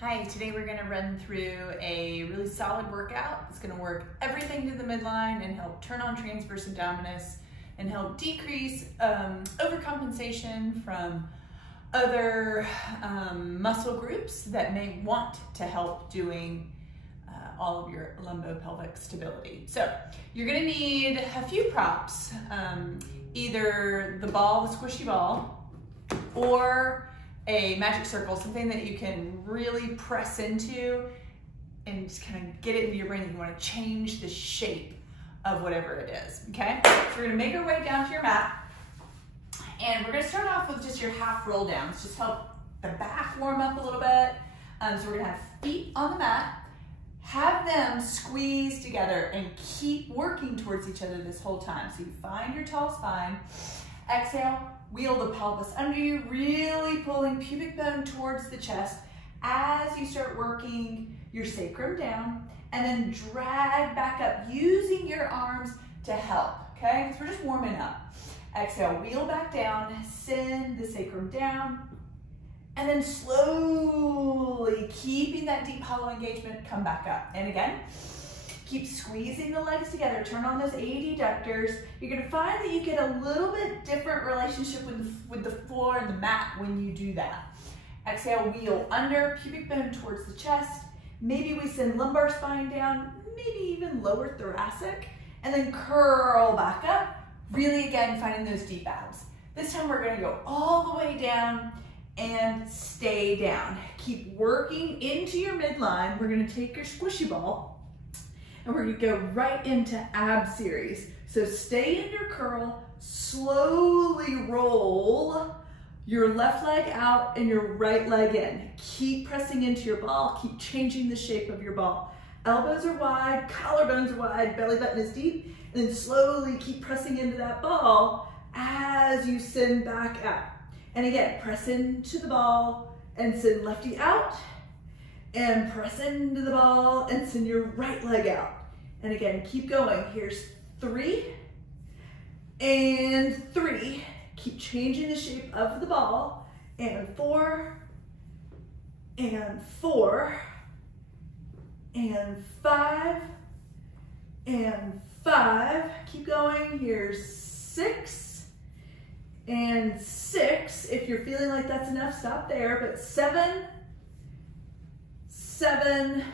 Hi, today we're gonna run through a really solid workout. It's gonna work everything through the midline and help turn on transverse abdominus and help decrease overcompensation from other muscle groups that may want to help doing all of your lumbopelvic stability. So you're gonna need a few props, either the ball, the squishy ball, or a magic circle, something that you can really press into and just kind of get it into your brain. You want to change the shape of whatever it is, okay? So we're gonna make our way down to your mat, and we're gonna start off with just your half roll downs. Just help the back warm up a little bit. So we're gonna have feet on the mat, have them squeeze together and keep working towards each other this whole time. So you find your tall spine, exhale, wheel the pelvis under you, really pulling pubic bone towards the chest as you start working your sacrum down, and then drag back up using your arms to help, okay? Because we're just warming up. Exhale, wheel back down, send the sacrum down, and then slowly, keeping that deep hollow engagement, come back up. And again, keep squeezing the legs together, turn on those adductors. You're gonna find that you get a little bit different relationship with the floor and the mat when you do that. Exhale, wheel under, pubic bone towards the chest. Maybe we send lumbar spine down, maybe even lower thoracic, and then curl back up. Really, again, finding those deep abs. This time we're gonna go all the way down and stay down. Keep working into your midline. We're gonna take your squishy ball, and we're gonna go right into ab series. So stay in your curl, slowly roll your left leg out and your right leg in. Keep pressing into your ball, keep changing the shape of your ball. Elbows are wide, collarbones are wide, belly button is deep, and then slowly keep pressing into that ball as you send back out. And again, press into the ball and send lefty out, and press into the ball and send your right leg out. And again, keep going. Here's 3 and 3. Keep changing the shape of the ball, and 4 and 4 and 5 and 5. Keep going. Here's 6 and 6. If you're feeling like that's enough, stop there. But 7, 7,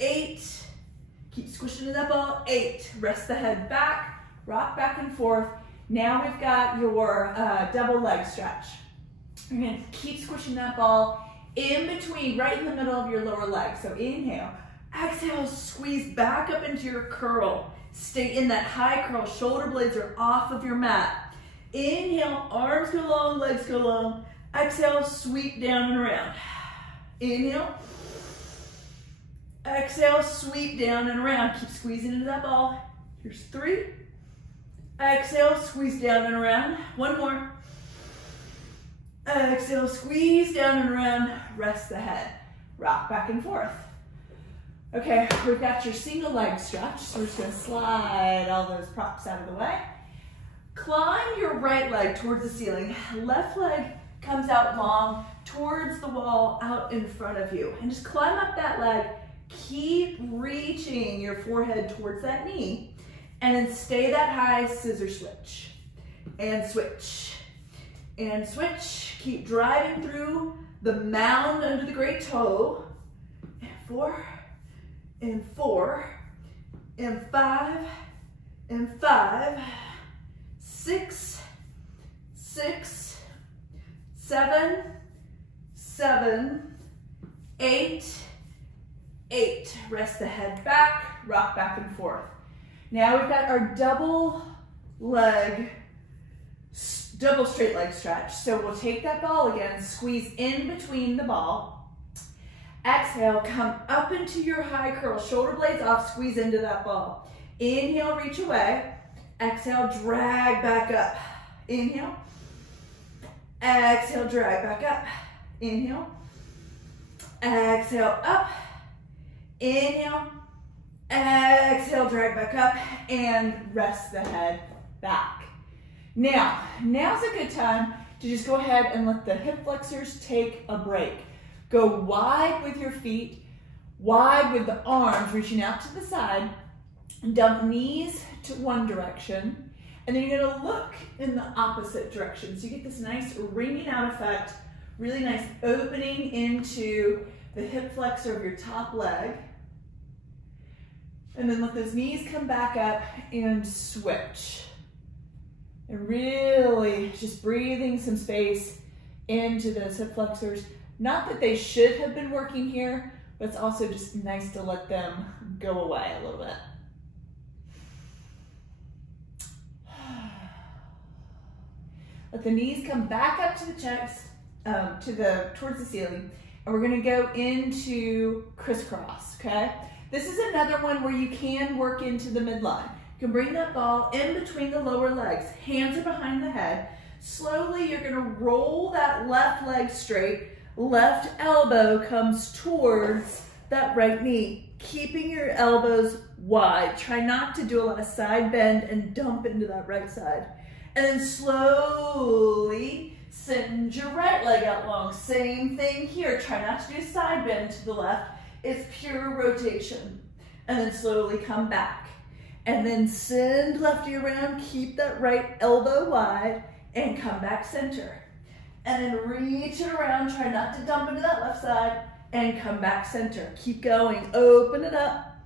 8. Keep squishing that ball. 8. Rest the head back, rock back and forth. Now we've got your double leg stretch. You're gonna keep squishing that ball in between, right in the middle of your lower leg. So inhale, exhale, squeeze back up into your curl. Stay in that high curl. Shoulder blades are off of your mat. Inhale, arms go long, legs go long. Exhale, sweep down and around. Inhale. Exhale, sweep down and around. Keep squeezing into that ball. Here's 3. Exhale, squeeze down and around. 1 more. Exhale, squeeze down and around. Rest the head. Rock back and forth. Okay, we've got your single leg stretch. So we're just gonna slide all those props out of the way. Climb your right leg towards the ceiling. Left leg comes out long towards the wall out in front of you. And just climb up that leg. Keep reaching your forehead towards that knee, and then stay that high, scissor switch, and switch, and switch. Keep driving through the mound under the great toe. And 4, and 4, and 5, and 5, 6, 6, 7, 7, 8, 8. Rest the head back, rock back and forth. Now we've got our double straight leg stretch. So we'll take that ball again, squeeze in between the ball. Exhale, come up into your high curl, shoulder blades off, squeeze into that ball. Inhale, reach away. Exhale, drag back up. Inhale. Exhale, drag back up. Inhale. Exhale, up. Inhale, exhale, drag back up, and rest the head back. Now's a good time to just go ahead and let the hip flexors take a break. Go wide with your feet, wide with the arms, reaching out to the side. Dump knees to one direction. And then you're gonna look in the opposite direction. So you get this nice wringing out effect, really nice opening into the hip flexor of your top leg. And then let those knees come back up and switch. And really just breathing some space into those hip flexors. Not that they should have been working here, but it's also just nice to let them go away a little bit. Let the knees come back up to the chest, towards the ceiling, and we're gonna go into crisscross, okay? This is another one where you can work into the midline. You can bring that ball in between the lower legs. Hands are behind the head. Slowly, you're gonna roll that left leg straight. Left elbow comes towards that right knee, keeping your elbows wide. Try not to do a lot of side bend and dump into that right side. And then slowly send your right leg out long. Same thing here. Try not to do side bend to the left. It's pure rotation. And then slowly come back. And then send lefty around. Keep that right elbow wide and come back center. And then reach it around. Try not to dump into that left side and come back center. Keep going. Open it up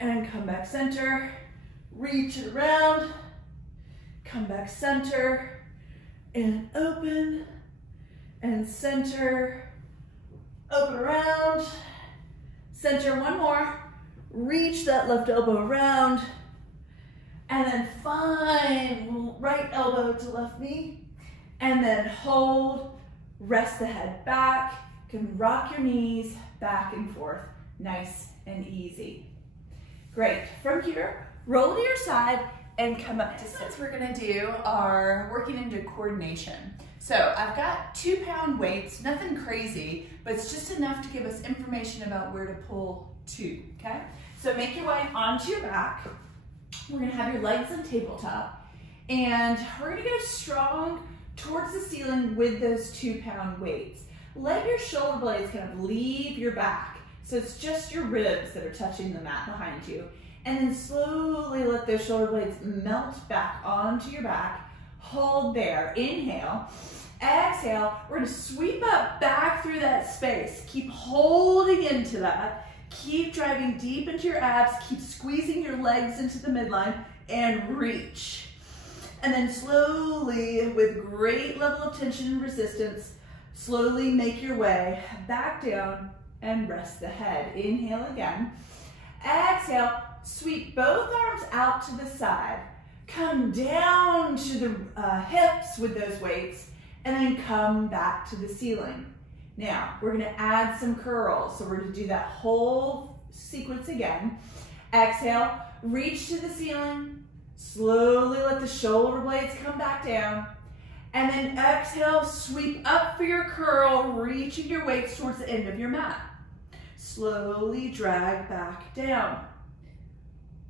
and come back center. Reach it around. Come back center and open and center, open around, center one more, reach that left elbow around, and then find right elbow to left knee, and then hold, rest the head back, you can rock your knees back and forth, nice and easy. Great, from here, roll to your side, and come up to sit. We're gonna do are working into coordination. So I've got 2-pound weights, nothing crazy, but it's just enough to give us information about where to pull to, okay? So make your way onto your back. We're gonna have your legs on tabletop, and we're gonna go strong towards the ceiling with those 2-pound weights. Let your shoulder blades kind of leave your back, so it's just your ribs that are touching the mat behind you. And then slowly let those shoulder blades melt back onto your back. Hold there. Inhale. Exhale. We're going to sweep up back through that space. Keep holding into that. Keep driving deep into your abs. Keep squeezing your legs into the midline and reach. And then slowly, with great level of tension and resistance, slowly make your way back down and rest the head. Inhale again. Exhale. Sweep both arms out to the side. Come down to the hips with those weights, and then come back to the ceiling. Now, we're gonna add some curls. So we're gonna do that whole sequence again. Exhale, reach to the ceiling. Slowly let the shoulder blades come back down. And then exhale, sweep up for your curl, reaching your weights towards the end of your mat. Slowly drag back down.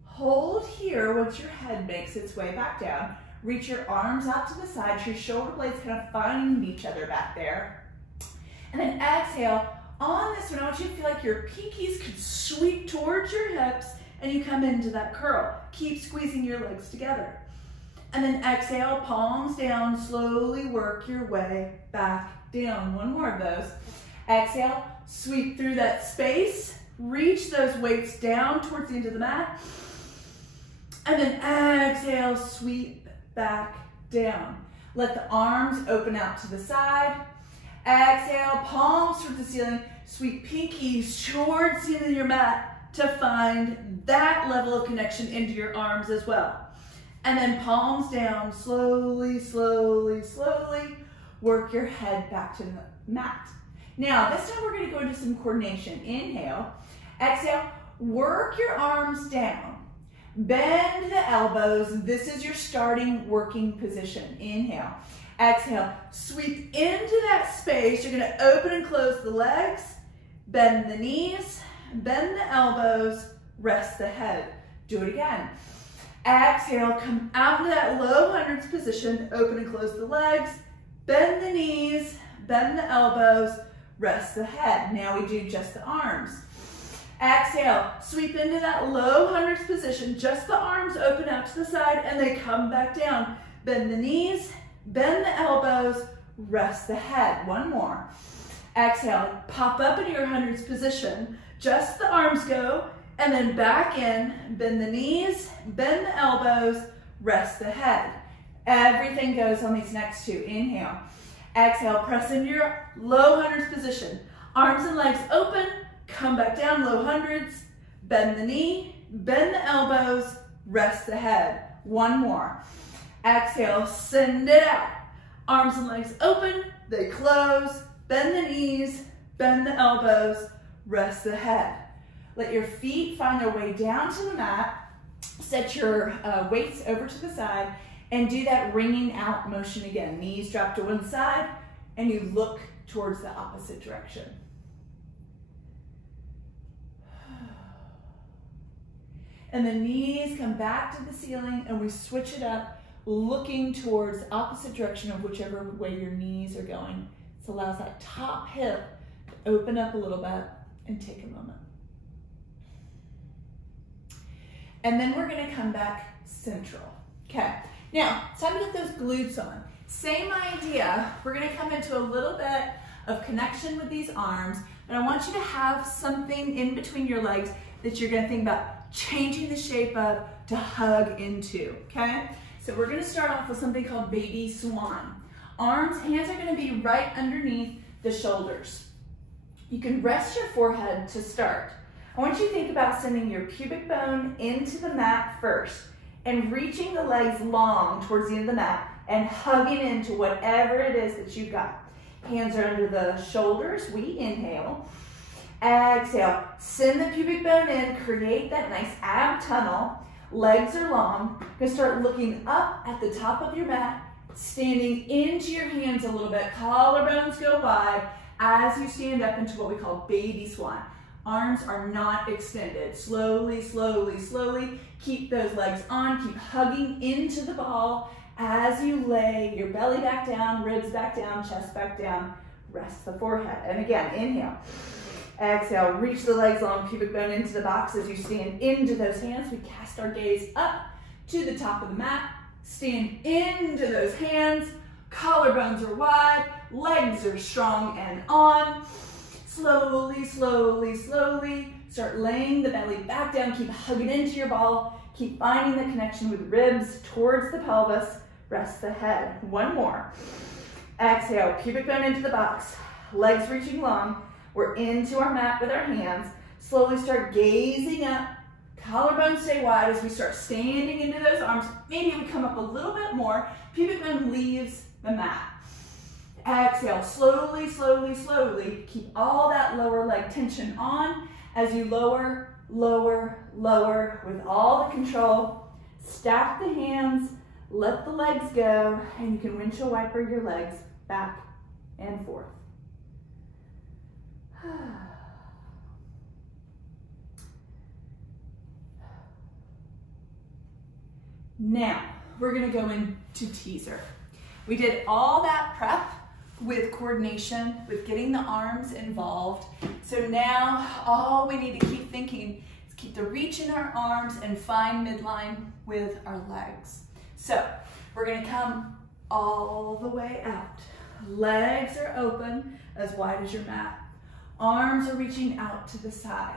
Hold here once your head makes its way back down. Reach your arms out to the side, your shoulder blades kind of find each other back there. And then exhale. On this one, I want you to feel like your pinkies could sweep towards your hips and you come into that curl. Keep squeezing your legs together. And then exhale, palms down, slowly work your way back down. One more of those. Exhale, sweep through that space, reach those weights down towards the end of the mat. And then exhale, sweep back down. Let the arms open out to the side. Exhale, palms towards the ceiling. Sweep pinkies towards the end of your mat to find that level of connection into your arms as well. And then palms down, slowly, slowly, slowly. Work your head back to the mat. Now, this time we're going to go into some coordination. Inhale. Exhale, work your arms down. Bend the elbows. This is your starting working position. Inhale. Exhale. Sweep into that space. You're going to open and close the legs. Bend the knees. Bend the elbows. Rest the head. Do it again. Exhale. Come out into that low hundreds position. Open and close the legs. Bend the knees. Bend the elbows. rest the head. Now we do just the arms. Exhale, sweep into that low hundreds position. Just the arms open out to the side and they come back down. Bend the knees, bend the elbows, rest the head. One more. Exhale, pop up into your hundreds position. Just the arms go and then back in. Bend the knees, bend the elbows, rest the head. Everything goes on these next two. Inhale. Exhale, press into your low hundreds position. Arms and legs open. Come back down, low hundreds, bend the knee, bend the elbows, rest the head. One more. Exhale, send it out. Arms and legs open, they close, bend the knees, bend the elbows, rest the head. Let your feet find their way down to the mat. Set your weights over to the side and do that wringing out motion again. Knees drop to one side and you look towards the opposite direction. And the knees come back to the ceiling and we switch it up, looking towards the opposite direction of whichever way your knees are going. This allows that top hip to open up a little bit and take a moment. And then we're gonna come back central. Okay, now it's time to get those glutes on. Same idea, we're gonna come into a little bit of connection with these arms, but I want you to have something in between your legs that you're gonna think about changing the shape of to hug into, okay? So we're gonna start off with something called baby swan. Hands are gonna be right underneath the shoulders. You can rest your forehead to start. I want you to think about sending your pubic bone into the mat first and reaching the legs long towards the end of the mat and hugging into whatever it is that you've got. Hands are under the shoulders, we inhale. Exhale, send the pubic bone in, create that nice ab tunnel. Legs are long. You're gonna start looking up at the top of your mat, standing into your hands a little bit. Collarbones go wide as you stand up into what we call baby swan. Arms are not extended. Slowly, slowly, slowly. Keep those legs on, keep hugging into the ball as you lay your belly back down, ribs back down, chest back down, rest the forehead. And again, inhale. Exhale, reach the legs long, pubic bone into the box as you stand into those hands. We cast our gaze up to the top of the mat, stand into those hands, collarbones are wide, legs are strong and on. Slowly, slowly, slowly, start laying the belly back down, keep hugging into your ball, keep finding the connection with ribs towards the pelvis, rest the head. One more. Exhale, pubic bone into the box, legs reaching long. We're into our mat with our hands. Slowly start gazing up. Collarbones stay wide as we start standing into those arms. Maybe we come up a little bit more. Pubic bone leaves the mat. Exhale, slowly, slowly, slowly. Keep all that lower leg tension on as you lower, lower, lower with all the control. Stack the hands, let the legs go, and you can windshield wiper your legs back and forth. Now, we're gonna go into teaser. We did all that prep with coordination, with getting the arms involved. So now, all we need to keep thinking is keep the reach in our arms and find midline with our legs. So, we're gonna come all the way out. Legs are open, as wide as your mat. Arms are reaching out to the side.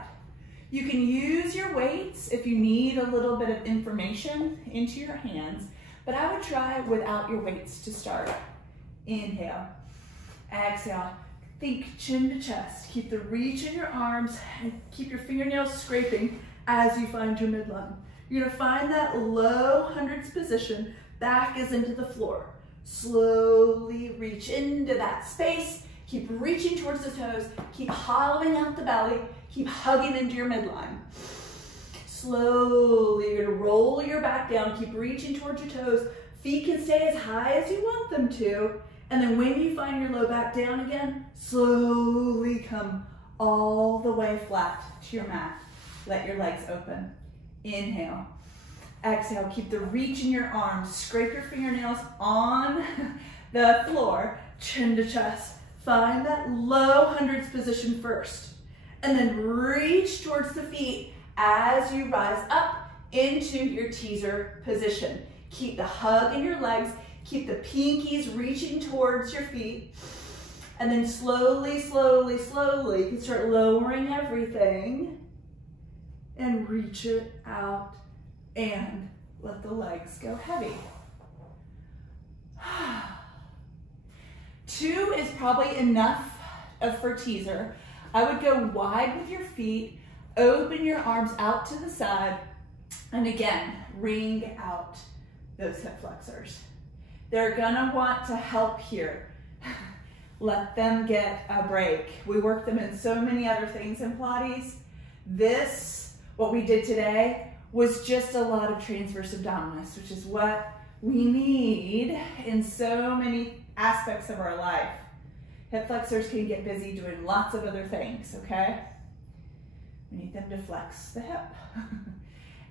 You can use your weights if you need a little bit of information into your hands, but I would try without your weights to start. Inhale, exhale, think chin to chest. Keep the reach in your arms and keep your fingernails scraping as you find your midline. You're gonna find that low hundreds position, back is into the floor. Slowly reach into that space. Keep reaching towards the toes, keep hollowing out the belly, keep hugging into your midline. Slowly, you're gonna roll your back down, keep reaching towards your toes. Feet can stay as high as you want them to. And then when you find your low back down again, slowly come all the way flat to your mat. Let your legs open. Inhale. Exhale, keep the reach in your arms. Scrape your fingernails on the floor, chin to chest. Find that low hundreds position first, and then reach towards the feet as you rise up into your teaser position. Keep the hug in your legs, keep the pinkies reaching towards your feet, and then slowly, slowly, slowly, you can start lowering everything and reach it out and let the legs go heavy. 2 is probably enough for teaser. I would go wide with your feet, open your arms out to the side, and again, wring out those hip flexors. They're gonna want to help here. Let them get a break. We work them in so many other things in Pilates. This, what we did today, was just a lot of transverse abdominus, which is what we need in so many aspects of our life. Hip flexors can get busy doing lots of other things, okay? We need them to flex the hip.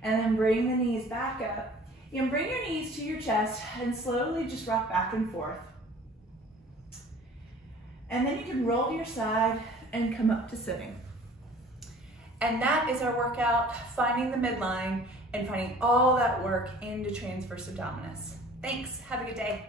And then bring the knees back up. You can bring your knees to your chest and slowly just rock back and forth. And then you can roll to your side and come up to sitting. And that is our workout, finding the midline and finding all that work into transverse abdominis. Thanks, have a good day.